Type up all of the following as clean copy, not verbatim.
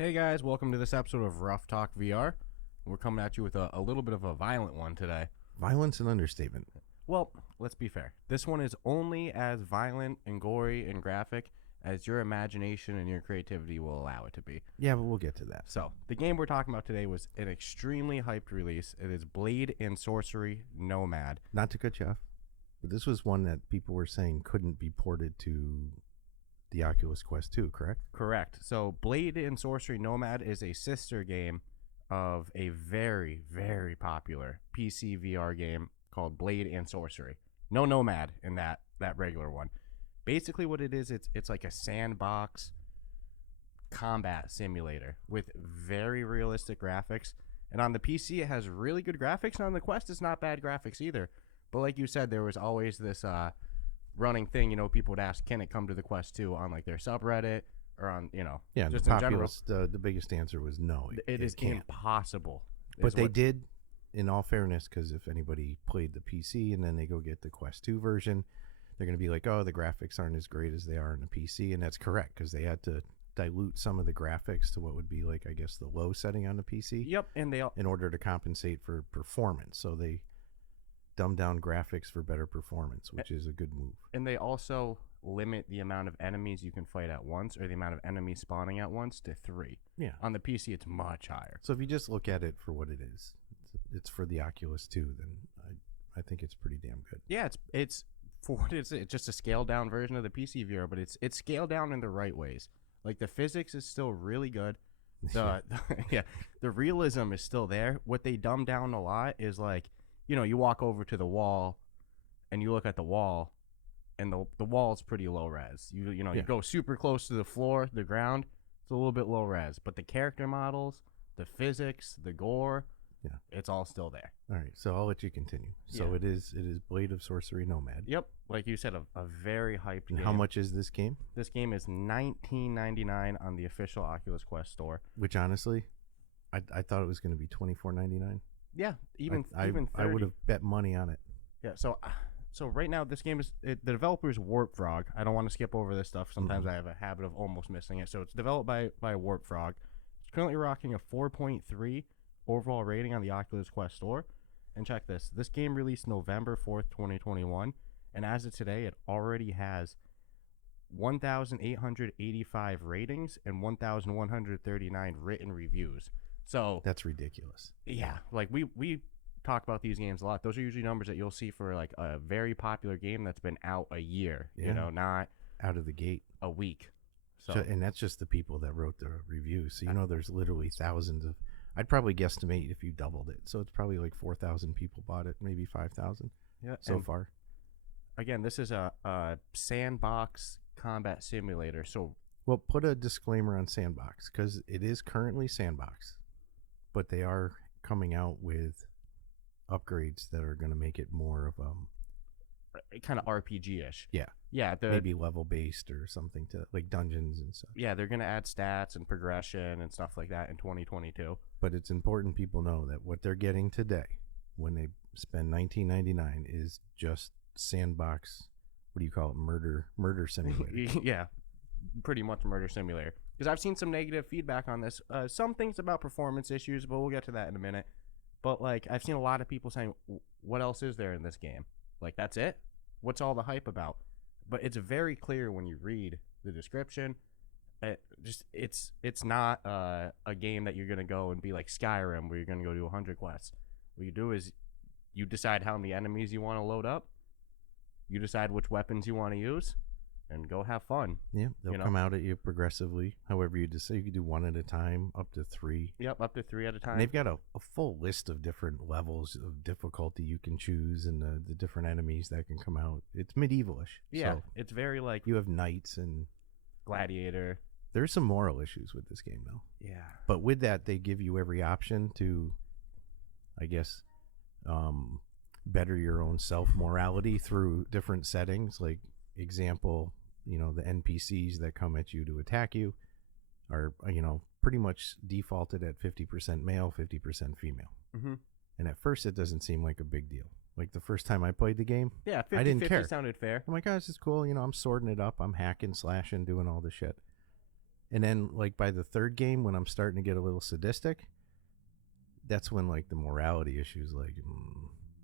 Hey guys, welcome to this episode of Ruff Talk VR. We're coming at you with a little bit of a violent one today. Violence and understatement. Well, let's be fair. This one is only as violent and gory and graphic as your imagination and your creativity will allow it to be. Yeah, but we'll get to that. So, the game we're talking about today was an extremely hyped release. It is Blade and Sorcery Nomad. Not to cut you off, but this was one that people were saying couldn't be ported to the Oculus Quest 2, correct? Correct. So, Blade and Sorcery Nomad is a sister game of a very, very popular PCVR game called Blade and Sorcery. No Nomad in that regular one. Basically what it is, it's like a sandbox combat simulator with very realistic graphics. And on the PC, it has really good graphics. And on the Quest, it's not bad graphics either. But like you said, there was always this running thing, people would ask, can it come to the Quest 2 on like their subreddit or on, Yeah, just the in general. the biggest answer was no. It is can't. impossible. But they did, in all fairness, because if anybody played the PC and then they go get the Quest 2 version, they're going to be like, oh, the graphics aren't as great as they are in the PC. And that's correct, because they had to dilute some of the graphics to what would be like, I guess, the low setting on the PC. Yep, and they in order to compensate for performance. So they dumb down graphics for better performance, which is a good move. And they also limit the amount of enemies you can fight at once, or the amount of enemies spawning at once, to 3. Yeah. On the PC, it's much higher. So if you just look at it for what it is, it's for the Oculus 2, then I think it's pretty damn good. Yeah, it's for what it's just a scaled down version of the PC VR, but it's scaled down in the right ways. Like the physics is still really good. The realism is still there. What they dumb down a lot is like, you walk over to the wall and you look at the wall, and the wall's pretty low res. You go super close to the floor, the ground, it's a little bit low res. But the character models, the physics, the gore, it's all still there. All right, so I'll let you continue. So it is Blade of Sorcery Nomad. Yep, like you said, a very hyped game. How much is this game? This game is $19.99 on the official Oculus Quest store. Which honestly, I thought it was going to be $24.99. Yeah, even I 30. would have bet money on it. Yeah, so right now this game is the developer is Warpfrog. I don't want to skip over this stuff. Sometimes I have a habit of almost missing it. So it's developed by Warpfrog. It's currently rocking a 4.3 overall rating on the Oculus Quest store. And check this. This game released November 4th, 2021, and as of today it already has 1,885 ratings and 1,139 written reviews. So that's ridiculous. Yeah, like we talk about these games a lot. Those are usually numbers that you'll see for like a very popular game that's been out a year, not out of the gate, a week. So and that's just the people that wrote the reviews. So there's literally thousands of. I'd probably guesstimate if you doubled it. So it's probably like 4,000 people bought it, maybe 5,000 so far. Again, this is a sandbox combat simulator. So well, put a disclaimer on sandbox, because it is currently sandbox, but they are coming out with upgrades that are going to make it more of kind of RPG-ish. Yeah, maybe level based or something, to like dungeons and stuff. Yeah, they're going to add stats and progression and stuff like that in 2022. But it's important people know that what they're getting today when they spend $19.99 is just sandbox. What do you call it? Murder simulator. Yeah, pretty much murder simulator. Because I've seen some negative feedback on this. Some things about performance issues, but we'll get to that in a minute. But like, I've seen a lot of people saying, "What else is there in this game? Like, that's it? What's all the hype about?" But it's very clear when you read the description. It's not a game that you're gonna go and be like Skyrim, where you're gonna go do 100 quests. What you do is you decide how many enemies you want to load up. You decide which weapons you want to use, and go have fun. Yeah, they'll come out at you progressively. However you decide, you can do one at a time, up to 3. Yep, up to 3 at a time. And they've got a full list of different levels of difficulty you can choose, and the different enemies that can come out. It's medievalish. Yeah, so it's very like you have knights and gladiator. There's some moral issues with this game, though. Yeah. But with that, they give you every option to, I guess, better your own self-morality through different settings. Like, example, the NPCs that come at you to attack you are, pretty much defaulted at 50% male, 50% female. Mm-hmm. And at first, it doesn't seem like a big deal. Like, the first time I played the game, yeah, 50, I didn't 50 care. Sounded fair. I'm like, oh, this is cool. I'm sorting it up. I'm hacking, slashing, doing all the shit. And then, like, by the third game, when I'm starting to get a little sadistic, that's when, like, the morality issues, like,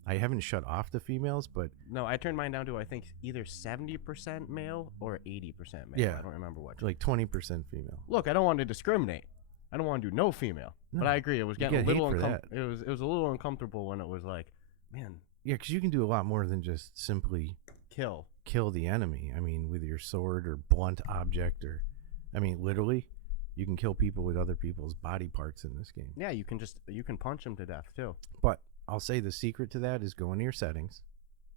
I haven't shut off the females, but... No, I turned mine down to, I think, either 70% male or 80% male. Yeah. I don't remember which. Like 20% female. Look, I don't want to discriminate. I don't want to do no female. No, but I agree. It was getting a get little hate for that. It was a little uncomfortable when it was like, man, Yeah, because you can do a lot more than just simply kill. kill the enemy. I mean, with your sword or blunt object, or... I mean, literally, you can kill people with other people's body parts in this game. Yeah, you can punch them to death too. But I'll say the secret to that is go into your settings.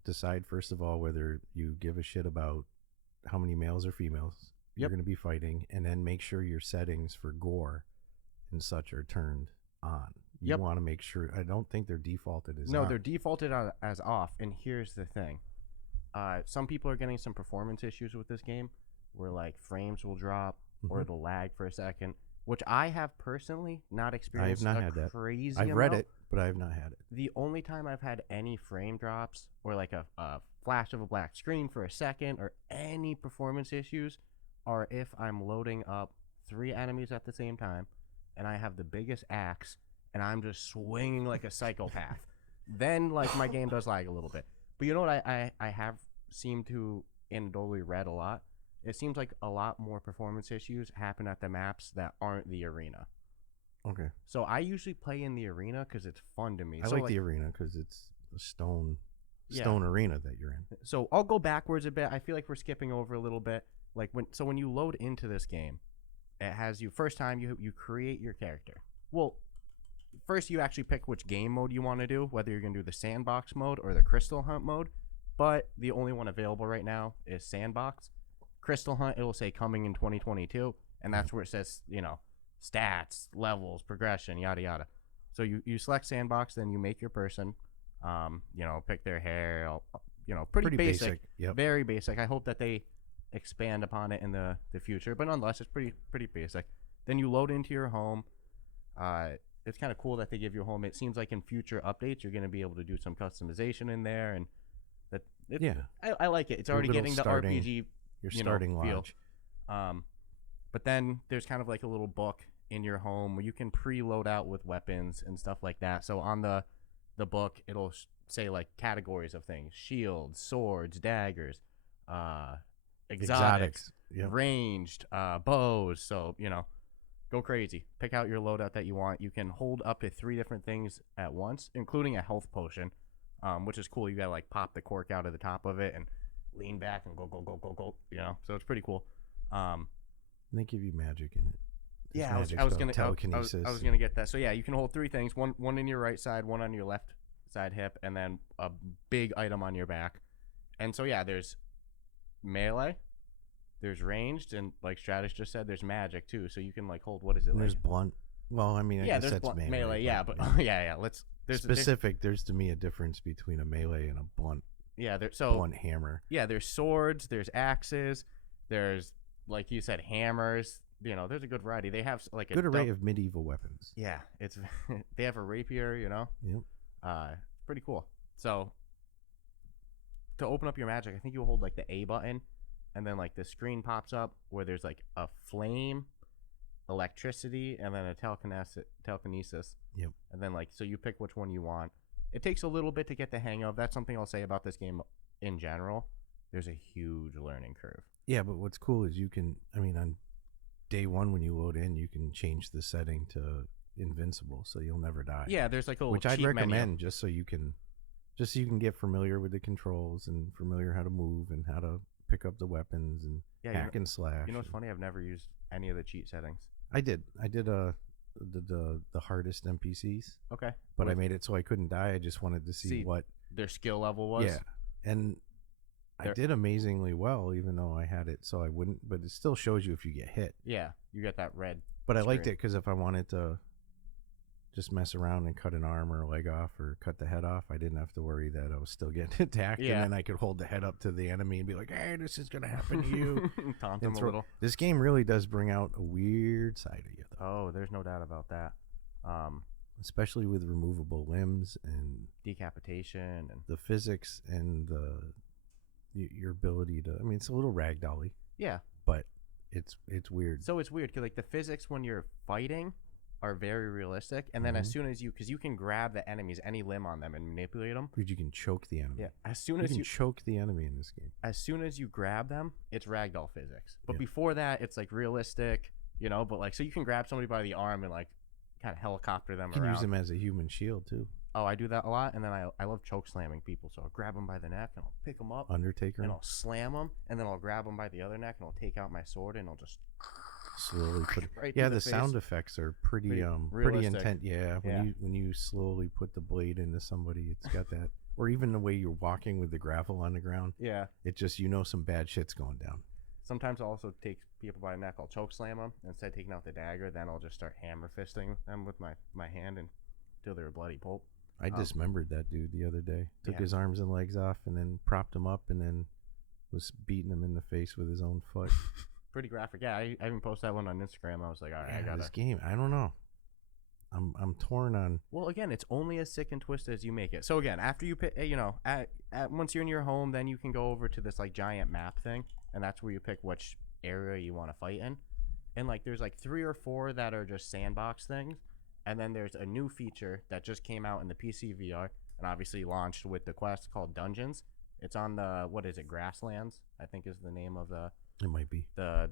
Decide, first of all, whether you give a shit about how many males or females you're going to be fighting, and then make sure your settings for gore and such are turned on. You want to make sure. I don't think they're defaulted as on. No, they're defaulted as off. And here's the thing. Some people are getting some performance issues with this game where, like, frames will drop or it'll lag for a second, which I have personally not experienced. I have not had that. Crazy I've read it, but I have not had it. The only time I've had any frame drops or like a flash of a black screen for a second or any performance issues are if I'm loading up 3 enemies at the same time and I have the biggest axe and I'm just swinging like a psychopath. Then, like, my game does lag a little bit. But you know what I have seemed to anecdotally read a lot? It seems like a lot more performance issues happen at the maps that aren't the arena. Okay. So I usually play in the arena because it's fun to me. I like the arena because it's a stone arena that you're in. So I'll go backwards a bit. I feel like we're skipping over a little bit. Like when you load into this game, it has you first time you create your character. Well, first you actually pick which game mode you want to do, whether you're going to do the sandbox mode or the crystal hunt mode. But the only one available right now is sandbox. Crystal hunt, it'll say coming in 2022, and that's where it says, you know, stats, levels, progression, yada yada. So you select sandbox, then you make your person, you know, pick their hair, you know, pretty basic. Yep. Very basic. I hope that they expand upon it in the future, but nonetheless, it's pretty basic. Then you load into your home. It's kind of cool that they give you a home. It seems like in future updates, you're going to be able to do some customization in there, and I like it. It's already getting the RPG. Your starting lodge. But then there's kind of like a little book in your home where you can preload out with weapons and stuff like that. So on the book, it'll say like categories of things: shields, swords, daggers, exotics, ranged, bows. So, you know, go crazy. Pick out your loadout that you want. You can hold up to 3 different things at once, including a health potion, which is cool. You gotta like pop the cork out of the top of it and lean back and go, you know, so it's pretty cool. They give you magic in it. Yeah, I was gonna get that. So yeah, you can hold 3 things, one in your right side, one on your left side hip, and then a big item on your back. And so yeah, there's melee, there's ranged, and like Stratus just said, there's magic too. So you can like hold, what is it? And there's blunt. Well, I mean, I guess that's melee. Yeah, but yeah. There's specific. There's to me a difference between a melee and a blunt. Yeah, blunt hammer. Yeah, there's swords, there's axes, there's, like you said, hammers. You know, there's a good variety. They have like a good array of medieval weapons. Yeah, it's they have a rapier. You know. Yep. Pretty cool. So to open up your magic, I think you hold like the A button, and then like the screen pops up where there's like a flame, electricity, and then a telekinesis. Yep. And then like, so you pick which one you want. It takes a little bit to get the hang of. That's something I'll say about this game in general. There's a huge learning curve. Yeah, but what's cool is you can, I mean, on day 1 when you load in, you can change the setting to invincible, so you'll never die. Yeah, there's like a little which I'd recommend menu. just so you can get familiar with the controls and familiar how to move and how to pick up the weapons and hack and slash. You know what's funny? I've never used any of the cheat settings. I did the hardest NPCs. Okay. But I made it so I couldn't die. I just wanted to see what their skill level was. Yeah. And I did amazingly well, even though I had it so I wouldn't. But it still shows you if you get hit. Yeah, you get that red. But I liked it because if I wanted to just mess around and cut an arm or a leg off or cut the head off, I didn't have to worry that I was still getting attacked. Yeah. And then I could hold the head up to the enemy and be like, hey, this is going to happen to you. Taunt them a little. This game really does bring out a weird side of you, though. Oh, there's no doubt about that. Especially with removable limbs and decapitation and the physics and your ability to, I mean, it's a little ragdolly. Yeah. But it's weird. So it's weird because like the physics when you're fighting are very realistic, and then as soon as because you can grab the enemies, any limb on them, and manipulate them. Dude, you can choke the enemy. Yeah, as soon as you can choke the enemy in this game. As soon as you grab them, it's ragdoll physics. But Yeah. before that, it's like realistic, you know. But like, so you can grab somebody by the arm and like kind of helicopter them You can around. use them as a human shield too. Oh, I do that a lot, and then I love choke slamming people. So I'll grab them by the neck and I'll pick them up, Undertaker. and I'll slam them, and then I'll grab them by the other neck and I'll take out my sword and I'll just slowly put it. right Yeah, through the face. sound effects are pretty realistic. intense. Yeah, when you slowly put the blade into somebody, it's got that. Or even the way you're walking with the gravel on the ground. Yeah. It just some bad shit's going down. Sometimes I'll also take people by the neck. I'll choke slam them instead of taking out the dagger. Then I'll just start hammer fisting them with my hand until they're bloody pulp. I dismembered that dude the other day. Took Yeah. his arms and legs off, and then propped him up, and then was beating him in the face with his own foot. Pretty graphic. Yeah, I even posted that one on Instagram. I was like, all right, I gotta. This game, I don't know. I'm torn on. Well, again, it's only as sick and twisted as you make it. So again, after you pick, once you're in your home, then you can go over to this like giant map thing, and that's where you pick which area you want to fight in. And like, there's like 3 or 4 that are just sandbox things, and then there's a new feature that just came out in the PCVR and obviously launched with the Quest called Dungeons. It's on the Grasslands, I think is the name of the. It might be the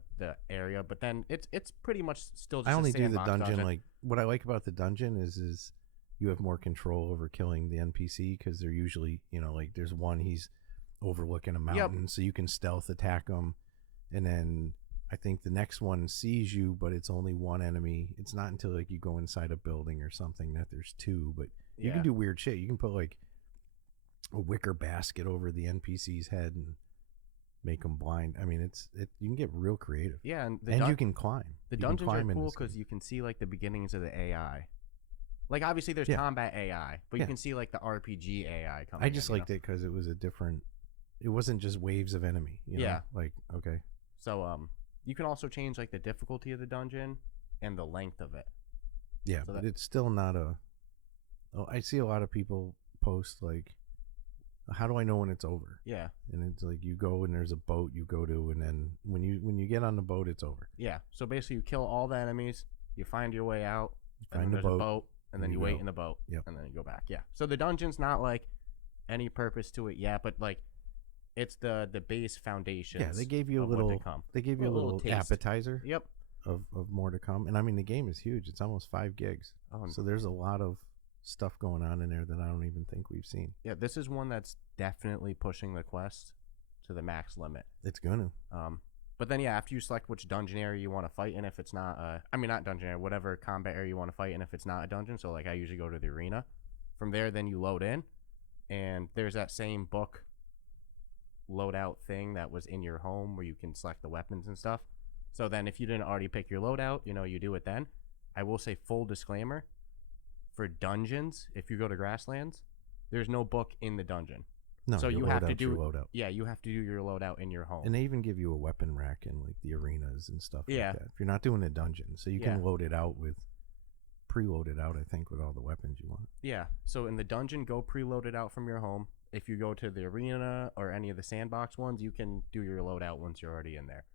area, but then it's pretty much still just I only a do the sandbox dungeon. Like what I like about the dungeon is you have more control over killing the NPC because they're usually like there's one he's overlooking a mountain, so you can stealth attack him, and then I think the next one sees you, but it's only one enemy. It's not until like you go inside a building or something that there's 2, but you can do weird shit. You can put like a wicker basket over the NPC's head and make them blind. I mean, you can get real creative. Yeah, and you can climb. The dungeons are cool because you can see like the beginnings of the AI. Like obviously there's combat AI, but you can see like the RPG AI coming. I just liked it because it was a different. It wasn't just waves of enemy. Yeah. Like okay. So you can also change like the difficulty of the dungeon and the length of it. Yeah, so but it's still not a. Oh, I see a lot of people post like, how do I know when it's over? Yeah. And it's like you go and there's a boat you go to, and then when you get on the boat, it's over. Yeah. So basically, you kill all the enemies, you find your way out, find there's a boat, and then you wait in the boat, Yep. and then you go back. Yeah. So the dungeon's not like any purpose to it yet, but like it's the base foundation. Yeah, they gave you a little. They gave you a little appetizer. Yep. Of more to come, and I mean the game is huge. It's almost 5 gigs. Oh, so there's a lot of stuff going on in there that I don't even think we've seen. Yeah, this is one that's definitely pushing the Quest to the max limit. It's gonna. But then after you select which dungeon area you want to fight in, if it's not not dungeon area, whatever combat area you want to fight in, if it's not a dungeon. So like I usually go to the arena. From there, then you load in, and there's that same book loadout thing that was in your home where you can select the weapons and stuff. So then if you didn't already pick your loadout, you do it then. I will say full disclaimer, for dungeons, if you go to Grasslands, there's no book in the dungeon. No, so you have to do your loadout. Yeah, you have to do your loadout in your home. And they even give you a weapon rack in like the arenas and stuff Yeah. like that. If you're not doing a dungeon, so you can load it out with preloaded out, I think, with all the weapons you want. Yeah. So in the dungeon, go preloaded out from your home. If you go to the arena or any of the sandbox ones, you can do your loadout once you're already in there.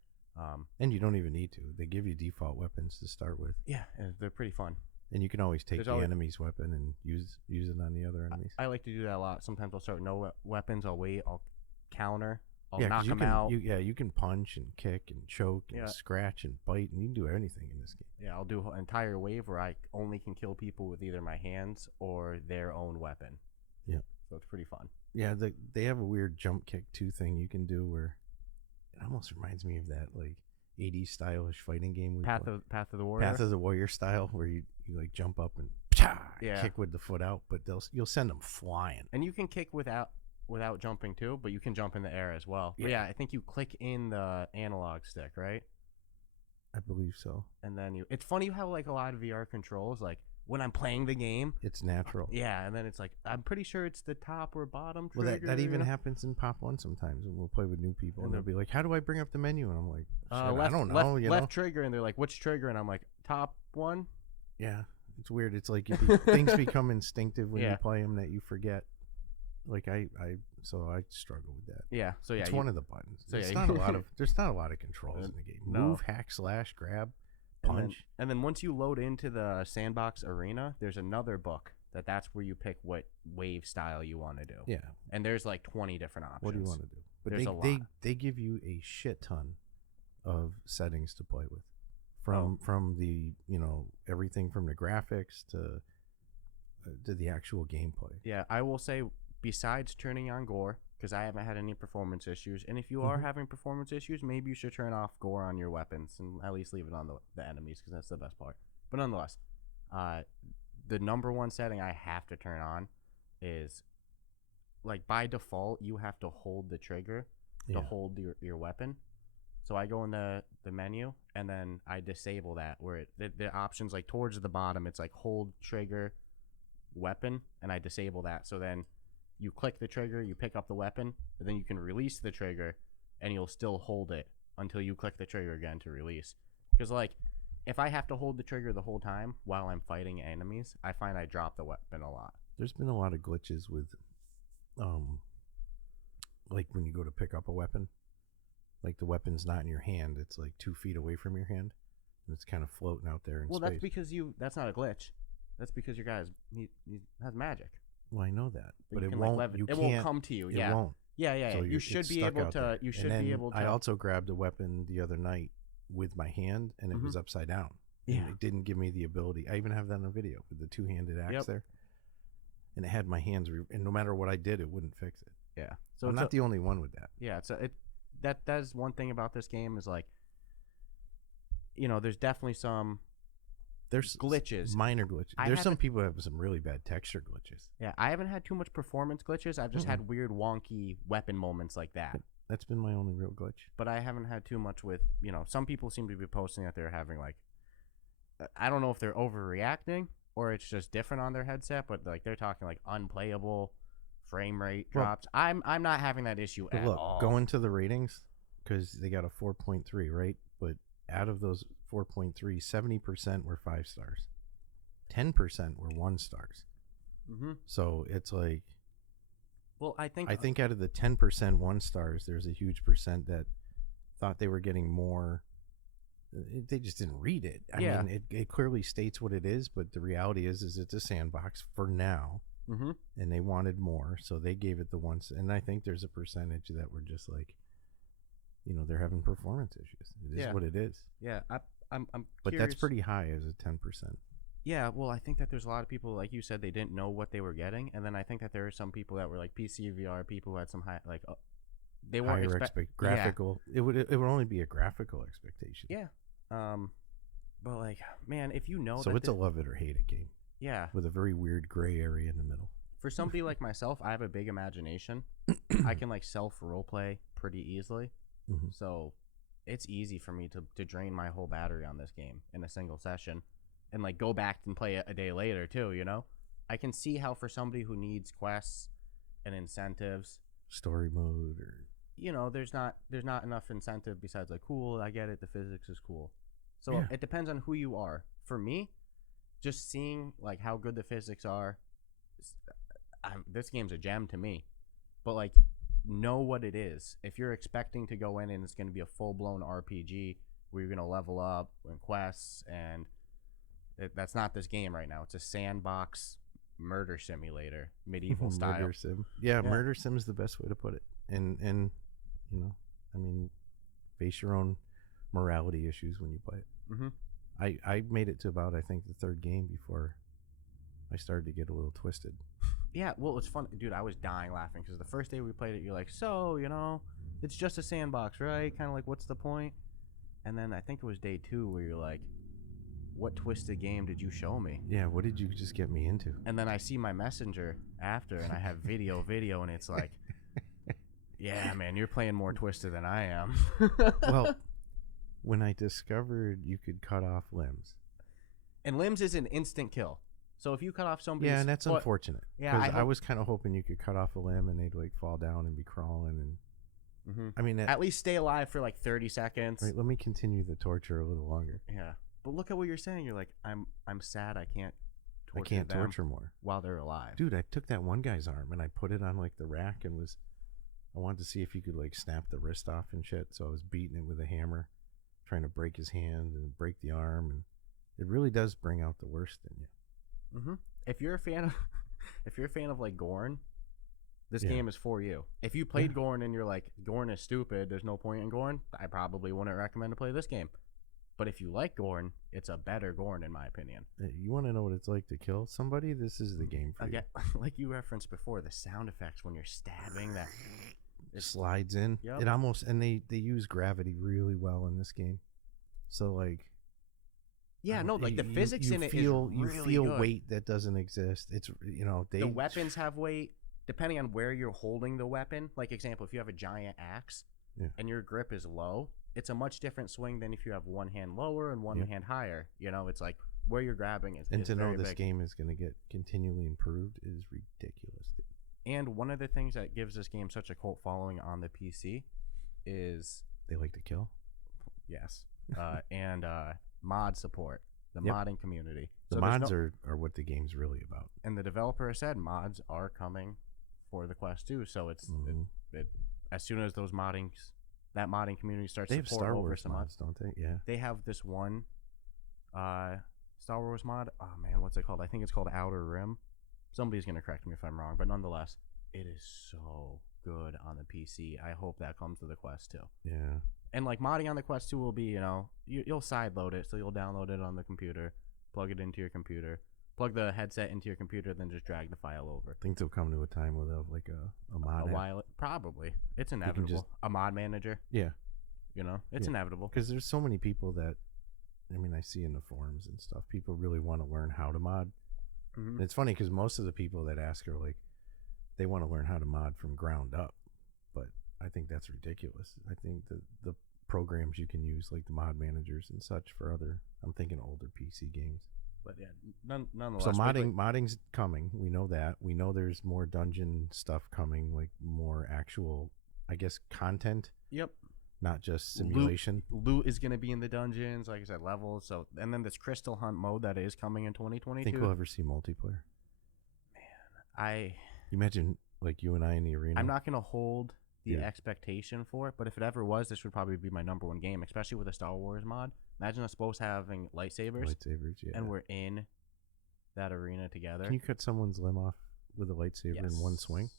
And you don't even need to. They give you default weapons to start with. Yeah, and they're pretty fun. And you can always take the enemy's weapon and use it on the other enemies. I like to do that a lot. Sometimes I'll start with no weapons. I'll wait. I'll counter. I'll Yeah, knock 'cause you them can, out. you can punch and kick and choke and Yeah. scratch and bite, and you can do anything in this game. Yeah, I'll do an entire wave where I only can kill people with either my hands or their own weapon. Yeah. So it's pretty fun. Yeah, they have a weird jump kick too thing you can do where it almost reminds me of that like 80s stylish fighting game we Path played. of the Warrior. Path of the Warrior style where you like jump up and kick with the foot out, but you'll send them flying. And you can kick without jumping too, but you can jump in the air as well. Yeah. But yeah, I think you click in the analog stick, right? I believe so. And then it's funny how like a lot of VR controls, like when I'm playing the game, it's natural. Yeah, and then it's like I'm pretty sure it's the top or bottom trigger. Well, that even happens in Pop 1 sometimes when we'll play with new people, and they'll be like, "How do I bring up the menu?" And I'm like, "I don't know." Left trigger, and they're like, "Which trigger?" And I'm like, "Top one." Yeah, it's weird. It's like things become instinctive when you play them that you forget. Like I so I struggle with that. Yeah. So yeah, It's one of the buttons. So There's yeah, not a lot of there's not a lot of controls in the game. No. Move, hack, slash, grab, punch. And then once you load into the sandbox arena, there's another book that's where you pick what wave style you want to do. Yeah. And there's like 20 different options. What do you want to do? But There's a they lot. they give you a shit ton of settings to play with. From the, everything from the graphics to the actual gameplay. Yeah, I will say, besides turning on gore, because I haven't had any performance issues, and if you are having performance issues, maybe you should turn off gore on your weapons and at least leave it on the enemies, because that's the best part. But nonetheless, the number one setting I have to turn on is, like, by default, you have to hold the trigger to hold your weapon. So I go in the menu, and then I disable that, where the options, like, towards the bottom, it's like hold trigger weapon, and I disable that. So then you click the trigger, you pick up the weapon, and then you can release the trigger, and you'll still hold it until you click the trigger again to release. Because, like, if I have to hold the trigger the whole time while I'm fighting enemies, I find I drop the weapon a lot. There's been a lot of glitches with, like when you go to pick up a weapon, like the weapon's not in your hand, it's like 2 feet away from your hand, and it's kind of floating out there in space. Well, that's because that's not a glitch. That's because your guy has magic. Well, I know that, but it can, won't. like, It won't come to you. It Yeah, won't. Yeah. So you should be able to. You should be able to. I also grabbed a weapon the other night with my hand, and it was upside down. Yeah, and it didn't give me the ability. I even have that on a video with the 2-handed axe there, and it had my hands. And no matter what I did, it wouldn't fix it. Yeah. So I'm not the only one with that. Yeah. That is one thing about this game is, like, there's definitely there's glitches, minor glitches. There's some people who have some really bad texture glitches. Yeah, I haven't had too much performance glitches. I've just had weird, wonky weapon moments like that. That's been my only real glitch. But I haven't had too much with, some people seem to be posting that they're having, like, I don't know if they're overreacting or it's just different on their headset, but, like, they're talking, like, unplayable frame rate drops. I'm not having that issue at all. Look, go into the ratings, because they got a 4.3, right? But out of those 4.3, 70% were 5 stars. 10% were 1 stars. So it's like, well, I think out of the 10% 1 stars, there's a huge percent that thought they were getting more. They just didn't read it. I mean, it clearly states what it is, but the reality is it's a sandbox for now. And they wanted more, so they gave it the once. And I think there's a percentage that were just like, they're having performance issues. It is what it is. Yeah, I'm But curious. that's pretty high as a 10%. Yeah, well, I think that there's a lot of people, like you said, they didn't know what they were getting, and then I think that there are some people that were like PCVR people who had some high, like, they weren't graphical. Yeah. It would only be a graphical expectation. Yeah, but, like, man, if so it's a love it or hate it game. Yeah, with a very weird gray area in the middle. For somebody like myself, I have a big imagination. I can, like, self roleplay pretty easily, so it's easy for me to drain my whole battery on this game in a single session, and, like, go back and play it a day later too. I can see how for somebody who needs quests and incentives, story mode, or there's not enough incentive besides, like, cool, I get it, the physics is cool. So it depends on who you are. For me, just seeing, like, how good the physics are, this game's a gem to me. But, like, know what it is. If you're expecting to go in and it's going to be a full-blown RPG where you're going to level up and quests, and that's not this game right now. It's a sandbox murder simulator, medieval style. Murder sim. Yeah, murder sim's the best way to put it. And I mean, face your own morality issues when you play it. I made it to about, I think, the 3rd game before I started to get a little twisted. Yeah, well, it's fun. Dude, I was dying laughing because the first day we played it, you're like, so, it's just a sandbox, right? Kind of like, what's the point? And then I think it was day 2 where you're like, what twisted game did you show me? Yeah, what did you just get me into? And then I see my messenger after, and I have video, and it's like, yeah, man, you're playing more twisted than I am. Well, when I discovered you could cut off limbs. And limbs is an instant kill. So if you cut off somebody's and that's foot, unfortunate. Yeah, I was kind of hoping you could cut off a limb and they'd, like, fall down and be crawling. And I mean, at least stay alive for, like, 30 seconds. Right, let me continue the torture a little longer. Yeah, but look at what you're saying. You're like, I'm sad. I can't torture them torture more while they're alive. Dude, I took that one guy's arm and I put it on, like, the rack and was I wanted to see if you could like snap the wrist off and shit. So I was beating it with a hammer, trying to break his hand and break the arm, and it really does bring out the worst in you. Mm-hmm. If you're a fan of, if you're a fan of like Gorn, this game is for you. If you played Gorn and you're like, Gorn is stupid, there's no point in Gorn, I probably wouldn't recommend to play this game. But if you like Gorn, it's a better Gorn in my opinion. You want to know what it's like to kill somebody? This is the game for you. Like you referenced before, the sound effects when you're stabbing, that it slides in. Yep. It almost, and they use gravity really well in this game. So like, yeah, no, like the physics you in it feel, is really you feel good. Weight that doesn't exist. It's, you know, The weapons have weight depending on where you're holding the weapon. Like example, if you have a giant axe and your grip is low, it's a much different swing than if you have one hand lower and one hand higher. You know, it's like where you're grabbing is. And to know this big. game is going to get continually improved is ridiculous, dude. And one of the things that gives this game such a cult following on the PC is they like to kill. Yes, and mod support, the modding community. The mods are what the game's really about. And the developer has said mods are coming for the Quest 2. So it's it as soon as those that modding community starts they have support Star over Wars some mods, don't they? Yeah. They have this one Star Wars mod. Oh man, what's it called? I think it's called Outer Rim. Somebody's gonna correct me if I'm wrong, but nonetheless, it is so good on the PC. I hope that comes to the Quest 2. Yeah. And like modding on the Quest 2 will be, you know, you'll side load it, so you'll download it on the computer, plug it into your computer, plug the headset into your computer, then just drag the file over. I think they'll come to a time where they'll have like a mod. Probably. It's inevitable. A mod manager. Yeah. You know, it's inevitable. Because there's so many people that, I mean, I see in the forums and stuff, people really want to learn how to mod. And it's funny because most of the people that ask are like, they want to learn how to mod from ground up. But I think that's ridiculous. I think the programs you can use, like the mod managers and such for other, I'm thinking older PC games. But yeah, nonetheless. So modding's coming. We know that. We know there's more dungeon stuff coming, like more actual, I guess, content. Yep. Not just simulation. Loot is going to be in the dungeons, like I said, levels. So, and then this Crystal Hunt mode that is coming in 2022. Think we'll ever see multiplayer? Man, you imagine like you and I in the arena. I'm not going to hold the expectation for it, but if it ever was, this would probably be my #1 game, especially with a Star Wars mod. Imagine us both having lightsabers. Yeah. And we're in that arena together. Can you cut someone's limb off with a lightsaber in one swing?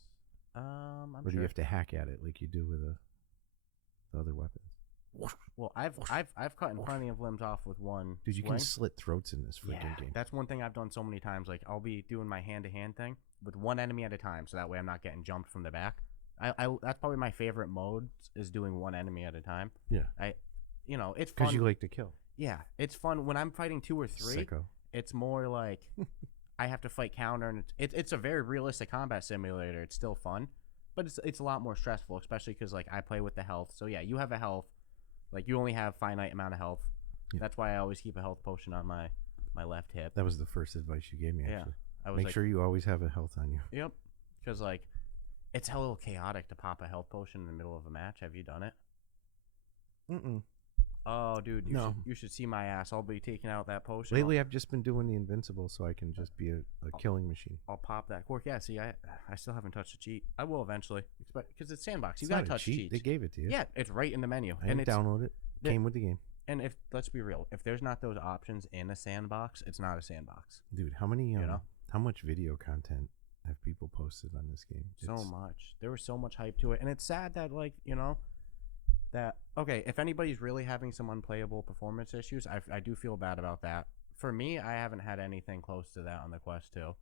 Or do you have to hack at it like you do with the other weapons? Well, I've cut plenty of limbs off with one. Dude, you swing. can slit throats in this freaking game. That's one thing I've done so many times. Like I'll be doing my hand-to-hand thing with one enemy at a time, so that way I'm not getting jumped from the back. That's probably my favorite mode, is doing one enemy at a time. Yeah. You know, it's fun. Because you like to kill. Yeah, it's fun. When I'm fighting 2 or 3, Sicko. It's more like I have to fight counter, and it's a very realistic combat simulator. It's still fun, but it's a lot more stressful, especially because like I play with the health. So yeah, you have a health, like you only have finite amount of health. Yeah. That's why I always keep a health potion on my left hip. That was the first advice you gave me. Actually, I was make sure you always have a health on you. Yep, because like it's a little chaotic to pop a health potion in the middle of a match. Have you done it? Oh, dude, you should see my ass. I'll be taking out that potion. Lately, I've just been doing the invincible so I can just be a killing machine. I'll pop that cork. Yeah, see, I still haven't touched the cheat. I will eventually, because it's sandbox. You It's gotta not a touch cheat. cheats. They gave it to you. Yeah, it's right in the menu. I didn't download it. Came with the game. And let's be real, if there's not those options in a sandbox, it's not a sandbox. Dude, how many how much video content have people posted on this game? So much. There was so much hype to it, and it's sad that okay, if anybody's really having some unplayable performance issues, I do feel bad about that. For me, I haven't had anything close to that on the Quest 2.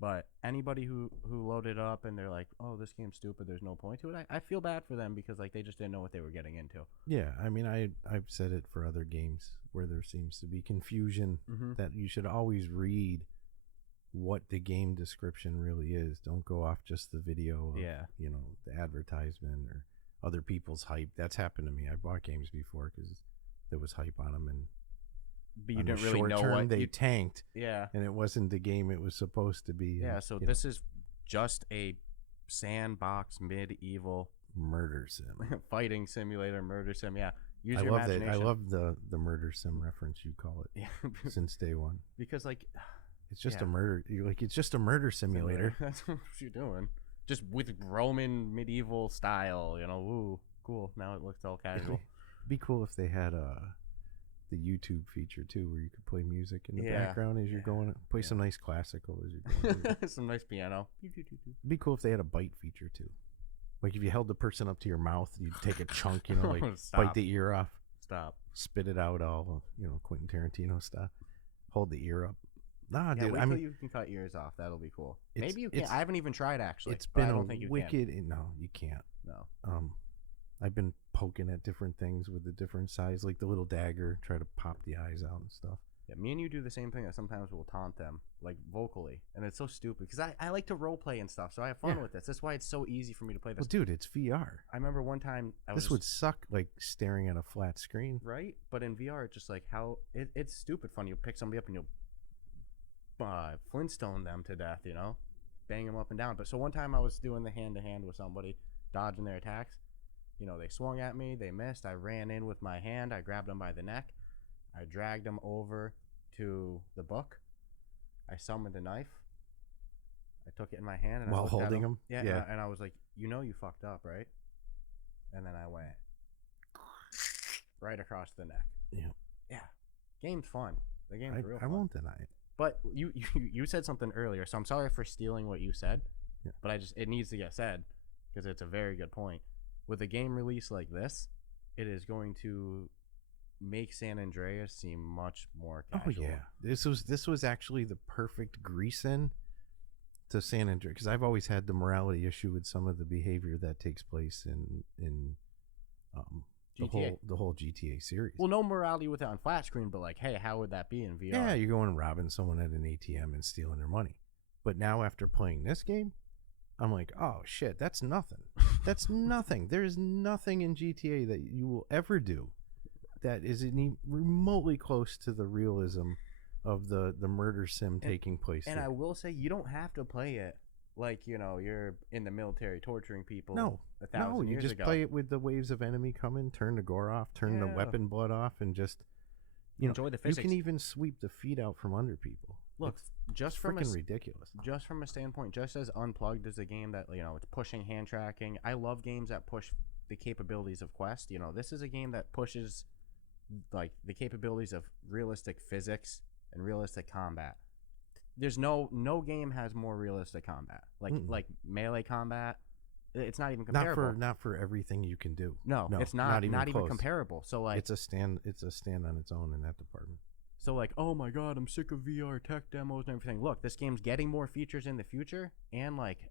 But anybody who loaded up and they're like, oh, this game's stupid, there's no point to it, I feel bad for them because like they just didn't know what they were getting into. Yeah, I mean, I've said it for other games where there seems to be confusion, that you should always read what the game description really is. Don't go off just the video of, the advertisement or other people's hype. That's happened to me. I bought games before because there was hype on them, but you didn't really know what they tanked. Yeah, and it wasn't the game it was supposed to be. Yeah, so this is just a sandbox medieval murder sim, fighting simulator, murder sim. Yeah, use I your love imagination. I love the murder sim reference you call it. Yeah, since day one. Because like, it's just a murder. You're like, it's just a murder simulator. That's what you're doing. just with Roman medieval style. You know, ooh, cool. Now it looks all casual. It'd be cool if they had the YouTube feature too, where you could play music in the background as you're going. Play some nice classical as you're going. Some nice piano. It'd be cool if they had a bite feature too. Like if you held the person up to your mouth, you'd take a chunk, you know, like bite the ear off. Stop. Spit it out all, you know, Quentin Tarantino style. Hold the ear up. Nah, yeah, dude. Wait till you can cut ears off. That'll be cool. Maybe you can. I haven't even tried actually. It's been I don't think you wicked. No, you can't. No. I've been poking at different things with the different size, like the little dagger, try to pop the eyes out and stuff. Yeah, me and you do the same thing. That sometimes we'll taunt them, like vocally, and it's so stupid because I like to role play and stuff, so I have fun with this. That's why it's so easy for me to play this. Well, dude, it's VR. I remember one time this would suck, like staring at a flat screen, right? But in VR, it's just like how it's stupid fun. You'll pick somebody up and you'll Flintstone them to death, you know, bang them up and down. But so one time I was doing the hand-to-hand with somebody, dodging their attacks. You know, they swung at me, they missed. I ran in with my hand, I grabbed them by the neck, I dragged them over to the book. I summoned a knife. I took it in my hand and while holding them. Yeah. And I was like, you know, you fucked up, right? And then I went right across the neck. Yeah. Game's fun. The game's real fun. I won't deny it. But you said something earlier, so I'm sorry for stealing what you said. Yeah. But it needs to get said because it's a very good point. With a game release like this, it is going to make San Andreas seem much more casual. Oh yeah, this was actually the perfect grease in to San Andreas, because I've always had the morality issue with some of the behavior that takes place in the whole GTA series. Well, no morality with it on flat screen, but like, hey, how would that be in VR? Yeah, you're going and robbing someone at an ATM and stealing their money. But now after playing this game, I'm like, oh shit, that's nothing. That's nothing. There is nothing in GTA that you will ever do that is any remotely close to the realism of the murder sim taking place. And I will say, you don't have to play it like, you know, you're in the military torturing people. No, you just play it with the waves of enemy coming, turn the gore off, turn the weapon blood off, and just enjoy the physics. You can even sweep the feet out from under people. Look, it's just from ridiculous. Just from a standpoint, just as Unplugged is a game that, you know, it's pushing hand tracking. I love games that push the capabilities of Quest. You know, this is a game that pushes like the capabilities of realistic physics and realistic combat. There's no game has more realistic combat. Like melee combat, it's not even comparable. Not for everything you can do. No, it's not even comparable. So like it's a stand on its own in that department. So like, oh my god, I'm sick of VR tech demos and everything. Look, this game's getting more features in the future, and like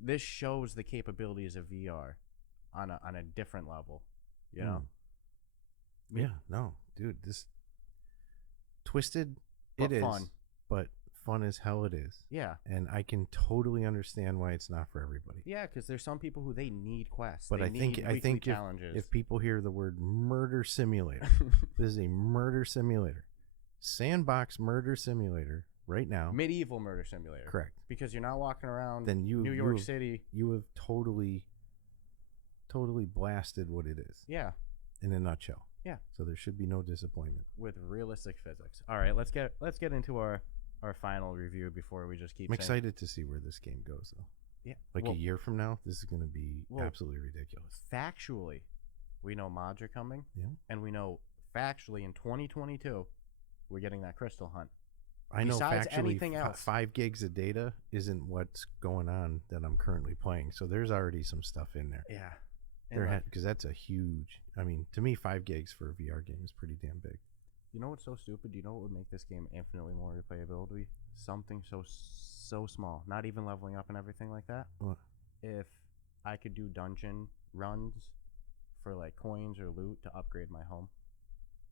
this shows the capabilities of VR on a different level. You know? Yeah, no, dude, this twisted but it is fun. But fun as hell it is. Yeah. And I can totally understand why it's not for everybody. Yeah, because there's some people who they need quests. But I think if people hear the word murder simulator, this is a murder simulator. Sandbox murder simulator right now. Medieval murder simulator. Correct. Because you're not walking around New York City. You have totally blasted what it is. Yeah. In a nutshell. Yeah. So there should be no disappointment. With realistic physics. All right, let's get into our final review before we just keep I'm excited to see where this game goes, though. Yeah. Like a year from now, this is going to be absolutely ridiculous. Factually, we know mods are coming. Yeah. And we know factually in 2022, we're getting that crystal hunt. I know Besides factually anything else. 5 gigs of data isn't what's going on that I'm currently playing. So there's already some stuff in there. Yeah. Because that's a huge, I mean, to me, 5 gigs for a VR game is pretty damn big. You know what's so stupid? Do you know what would make this game infinitely more replayability? Something so small. Not even leveling up and everything like that. What? If I could do dungeon runs for like coins or loot to upgrade my home.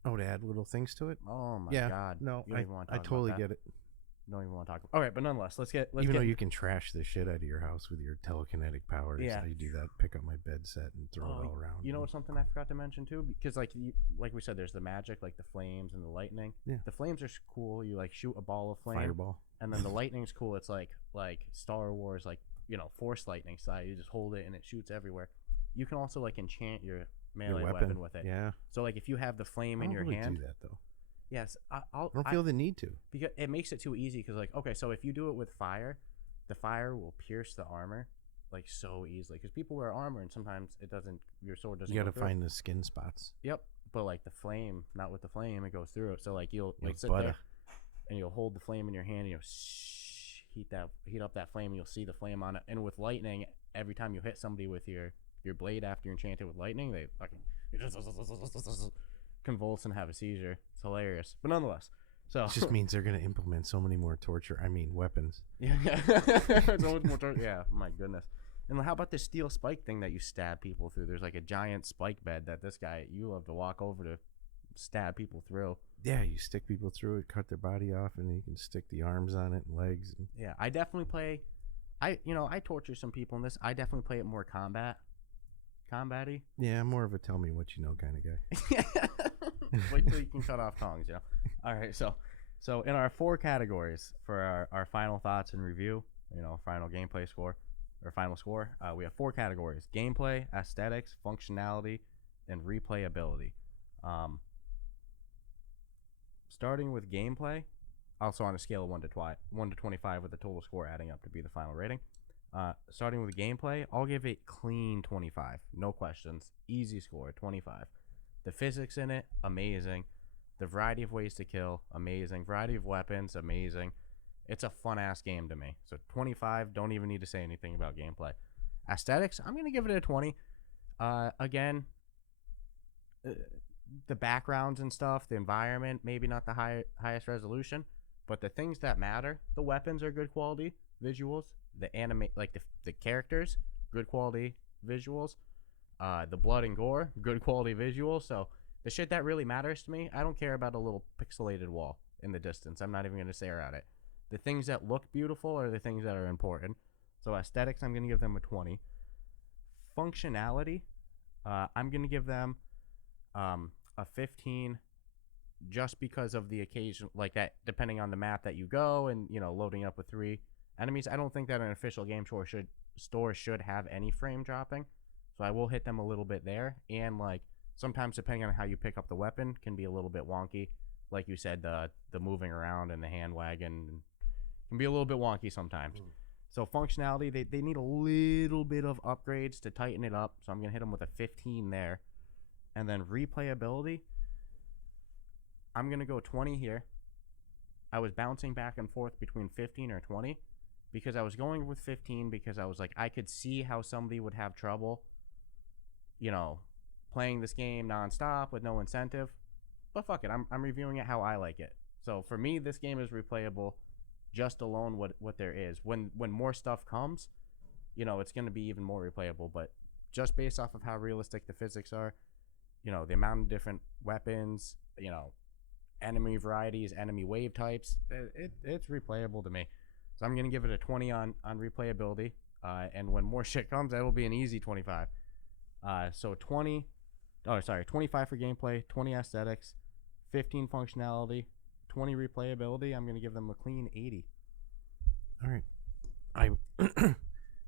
Oh, to add little things to it? Oh my god. No, I totally get it. Don't even want to talk about. All right, but nonetheless, let's get though you can trash the shit out of your house with your telekinetic powers. Yeah, you do that. Pick up my bed set and throw it all around. You know what's something I forgot to mention too? Because like we said, there's the magic, like the flames and the lightning. Yeah, the flames are cool. You like shoot a ball of flame, fireball, and then the lightning's cool. It's like Star Wars, like force lightning style. You just hold it and it shoots everywhere. You can also like enchant your melee weapon with it. Yeah. So like if you have the flame in your hand. I don't really do that though. Yes, I don't feel the need to, because it makes it too easy. Because like, okay, so if you do it with fire, the fire will pierce the armor like so easily because people wear armor and sometimes it doesn't. Your sword doesn't. You got go to through find the skin spots. Yep, but like the flame, not with the flame, it goes through it. So like you'll You'll like sit butter. there and you'll hold the flame in your hand and you'll heat up that flame and you'll see the flame on it. And with lightning, every time you hit somebody with your blade after you're enchanted with lightning, they fucking convulse and have a seizure. It's hilarious, but nonetheless. So It just means they're going to implement so many more torture. I mean, weapons. yeah, so much more yeah. My goodness. And how about this steel spike thing that you stab people through? There's like a giant spike bed that this guy you love to walk over to stab people through. Yeah, you stick people through it, cut their body off, and you can stick the arms on it and legs. And Yeah, I definitely play. I torture some people in this. I definitely play it more combat-y. yeah, I'm more of a tell me what you know kind of guy. Wait till you can cut off tongues, All right, so in our 4 categories for our final thoughts and review, final gameplay score or final score, we have 4 categories: gameplay, aesthetics, functionality, and replayability. Starting with gameplay, also on a scale of 1 to 25 with the total score adding up to be the final rating. Starting with gameplay, I'll give it clean 25. No questions. Easy score, 25. The physics in it, amazing. The variety of ways to kill, amazing. Variety of weapons, amazing. It's a fun-ass game to me. So 25, don't even need to say anything about gameplay. Aesthetics, I'm going to give it a 20. Again, the backgrounds and stuff, the environment, maybe not the highest resolution, but the things that matter, the weapons are good quality visuals, the the characters, good quality visuals, the blood and gore, good quality visuals. So the shit that really matters to me, I don't care about a little pixelated wall in the distance. I'm not even going to stare at it. The things that look beautiful are the things that are important. So aesthetics, I'm going to give them a 20. Functionality, I'm going to give them a 15 just because of the occasion, like that, depending on the map that you go and, loading up with 3 enemies. I don't think that an official game store should have any frame dropping. So I will hit them a little bit there. And like sometimes depending on how you pick up the weapon can be a little bit wonky. Like you said, the moving around and the hand wagon can be a little bit wonky sometimes. So functionality, they need a little bit of upgrades to tighten it up. So I'm going to hit them with a 15 there. And then replayability, I'm going to go 20 here. I was bouncing back and forth between 15 or 20 because I was going with 15 because I was like, I could see how somebody would have trouble, playing this game nonstop with no incentive. But fuck it, I'm reviewing it how I like it. So for me, this game is replayable just alone what there is. When more stuff comes, it's going to be even more replayable. But just based off of how realistic the physics are, the amount of different weapons, enemy varieties, enemy wave types, it's replayable to me. So I'm going to give it a 20 on replayability. And when more shit comes, that'll be an easy 25. So 25 for gameplay, 20 aesthetics, 15 functionality, 20 replayability. I'm going to give them a clean 80. all right,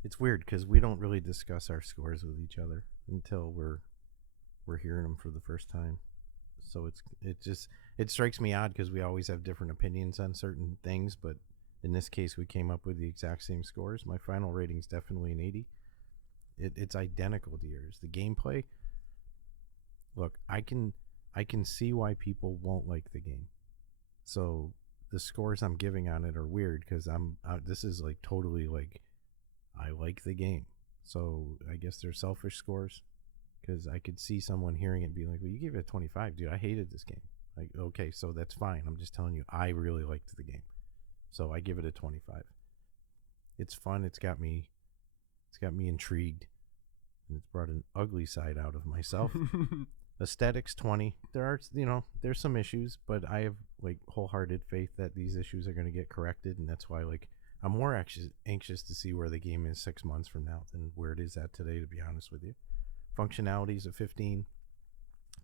it's weird because we don't really discuss our scores with each other until we're hearing them for the first time. So it strikes me odd because we always have different opinions on certain things, but in this case we came up with the exact same scores. My final rating's definitely an 80. It's identical to yours. The gameplay, look, I can see why people won't like the game. So the scores I'm giving on it are weird because this is like totally like I like the game. So I guess they're selfish scores because I could see someone hearing it and being like, well, you gave it a 25, dude. I hated this game. Like, okay, so that's fine. I'm just telling you, I really liked the game. So I give it a 25. It's fun. It's got me intrigued. And it's brought an ugly side out of myself. Aesthetics 20. There's some issues, but I have like wholehearted faith that these issues are going to get corrected, and that's why like I'm more anxious to see where the game is 6 months from now than where it is at today, to be honest with you. Functionalities of 15.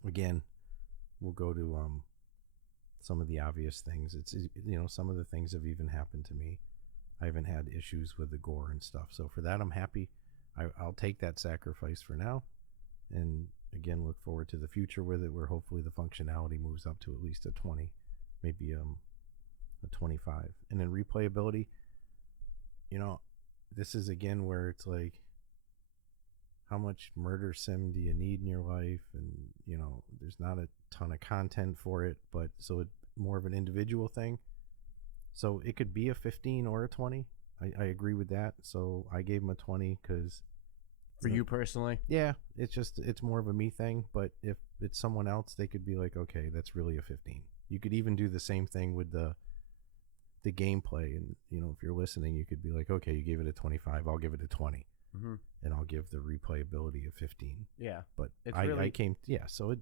Again, we'll go to some of the obvious things. It's some of the things have even happened to me. I haven't had issues with the gore and stuff, so for that I'm happy. I'll take that sacrifice for now, and again look forward to the future with it, where hopefully the functionality moves up to at least a 20, maybe a 25. And then replayability, you know, this is again where it's like, how much murder sim do you need in your life? And, you know, there's not a ton of content for it, but so it's more of an individual thing. So it could be a 15 or a 20. I agree with that. So I gave him a 20 because... For you personally? Yeah, it's more of a me thing. But if it's someone else, they could be like, okay, that's really a 15. You could even do the same thing with the gameplay. And, you know, if you're listening, you could be like, okay, you gave it a 25, I'll give it a 20. Mm-hmm. And I'll give the replayability a 15. Yeah. But really... I came... Yeah, so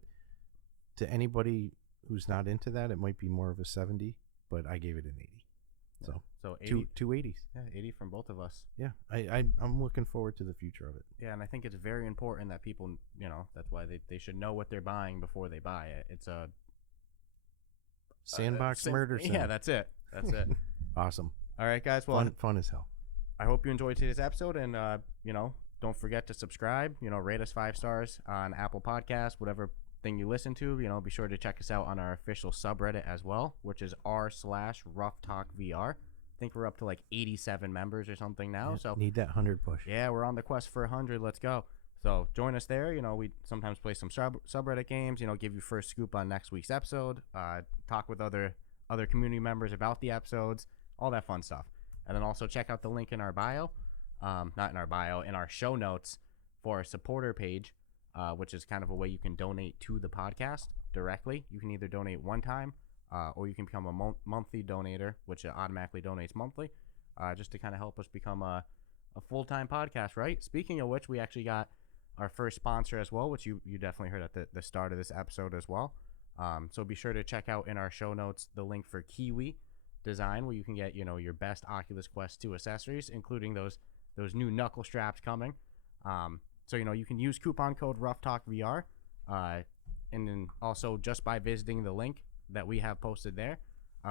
to anybody who's not into that, it might be more of a 70, but I gave it an 80. So 80, two 80s. Yeah, 80 from both of us. Yeah, I'm looking forward to the future of it. Yeah, and I think it's very important that people, you know, that's why they should know what they're buying before they buy it. It's a sandbox murder sim. Yeah, that's it. That's it. Awesome. All right, guys. Well, fun as hell. I hope you enjoyed today's episode, and you know, don't forget to subscribe. You know, rate us 5 stars on Apple Podcasts, whatever thing you listen to. You know, be sure to check us out on our official subreddit as well, which is r/Ruff Talk VR. I think we're up to like 87 members or something now. Yeah, so need that 100 push. Yeah, we're on the quest for 100. Let's go. So join us there. You know, we sometimes play some subreddit games. You know, give you first scoop on next week's episode. Talk with other community members about the episodes. All that fun stuff. And then also check out the link in our bio, not in our bio, in our show notes for our supporter page, which is kind of a way you can donate to the podcast directly. You can either donate one time. Or you can become a monthly donator, which automatically donates monthly, just to kind of help us become a full-time podcast, right? Speaking of which, we actually got our first sponsor as well, which you definitely heard at the start of this episode as well. So be sure to check out in our show notes the link for Kiwi Design, where you can get, you know, your best Oculus Quest 2 accessories, including those new knuckle straps coming. So, you know, you can use coupon code Ruff Talk VR, and then also just by visiting the link that we have posted there,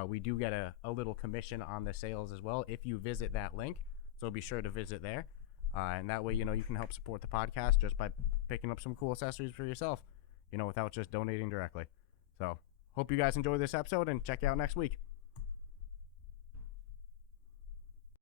we do get a little commission on the sales as well if you visit that link. So be sure to visit there, and that way, you know, you can help support the podcast just by picking up some cool accessories for yourself, you know, without just donating directly. So hope you guys enjoy this episode and check you out next week.